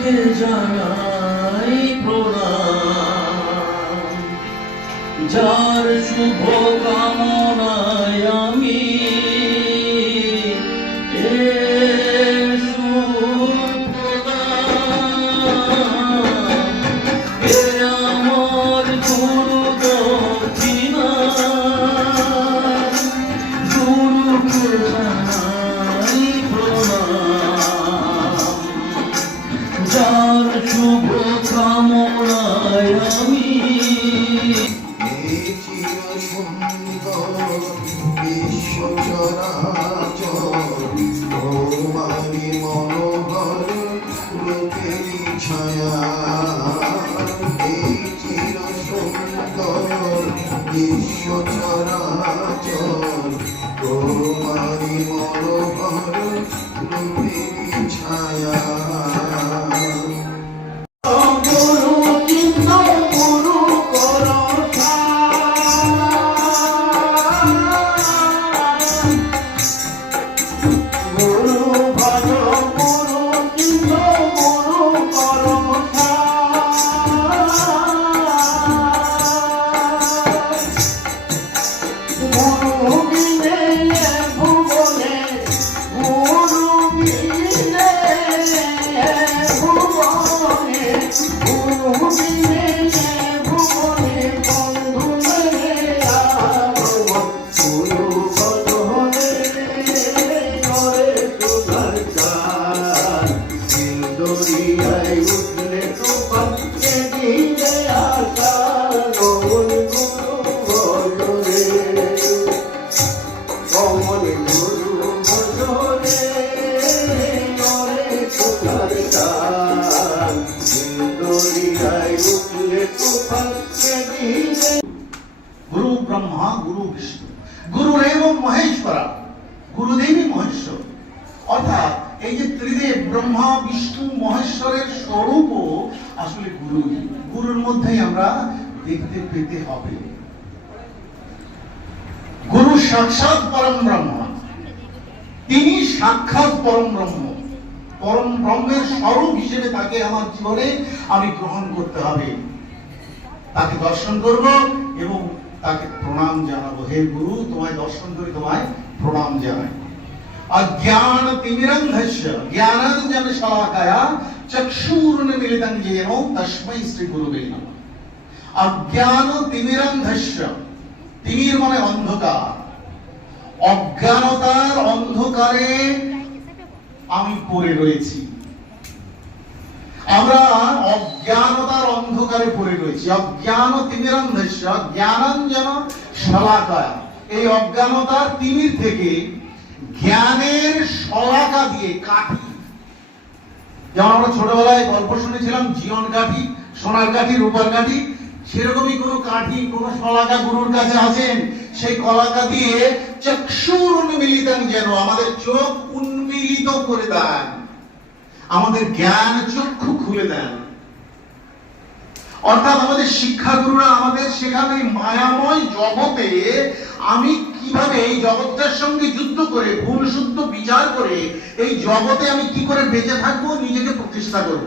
গুরুকে জানাই প্রণাম, যার শুভ কামনায় আমি আমার গুরু দক্ষিণা, গুরুকে জানাই প্রণাম, যার শুভ কামনায় আমি বিশ্ব চরাচর তোমারি মনোহর রূপের ছায়া, এই চির সুন্দর বিশ্ব চরাচর তোমারি মনোহর রূপের ছায়া। गुरु ब्रह्मा गुरु विष्णु गुरुरेव महेश्वरा गुरुदेवी महेश्वर অর্থাৎ এই যে ত্রিদেব ব্রহ্মা বিষ্ণু মহেশ্বরের স্বরূপ আসলে গুরু, গুরুর মধ্যেই আমরা দেখতে পেতে হবে। গুরু সাক্ষাৎ পরম ব্রহ্ম, তিনি সাক্ষাৎ পরম ব্রহ্ম, পরম ব্রহ্মের স্বরূপ হিসেবে তাকে আমার জীবনে আমি গ্রহণ করতে হবে, তাকে দর্শন করব এবং তাকে প্রণাম জানাবো। হে গুরু, তোমায় দর্শন করে তোমায় প্রণাম জানাই। অজ্ঞান তিমিরন্ধস্য জ্ঞানাঞ্জন শলাকায়া চক্ষুরুন্মিলিতং येन তস্मै শ্রী গুরুবে নমঃ। অজ্ঞান তিমিরন্ধস্য, তিমির মানে অন্ধকার, অজ্ঞানতার অন্ধকারে আমি পড়ে রয়েছি, আমরা অজ্ঞানতার অন্ধকারে পড়ে রয়েছি। অজ্ঞান তিমিরন্ধস্য জ্ঞানাঞ্জন শলাকায়া, এই অজ্ঞানতার তিমির থেকে জ্ঞানের শলাকা দিয়ে কাঠি, যেমন আমরা ছোটবেলায় গল্প শুনেছিলাম জীবন কাঠি, সোনার কাঠি, রূপার কাঠি, সেরকমই কোন কাঠি, কোন শলাকা গুরুর কাছে আছেন, সেই কলাকা দিয়ে চক্ষুর উন্মিলিতং যেন আমাদের চোখ উন্মিলিত করে দেন, আমাদের জ্ঞান চক্ষু খুলে দেন। অর্থাৎ আমাদের শিক্ষা গুরুরা আমাদের সেখানে মায়াময় জগতে আমি কিভাবে এই জগৎটার সঙ্গে যুদ্ধ করে ভুল শুদ্ধ বিচার করে এই জগতে আমি কি করে বেঁচে থাকবো, নিজেকে প্রতিষ্ঠা করব।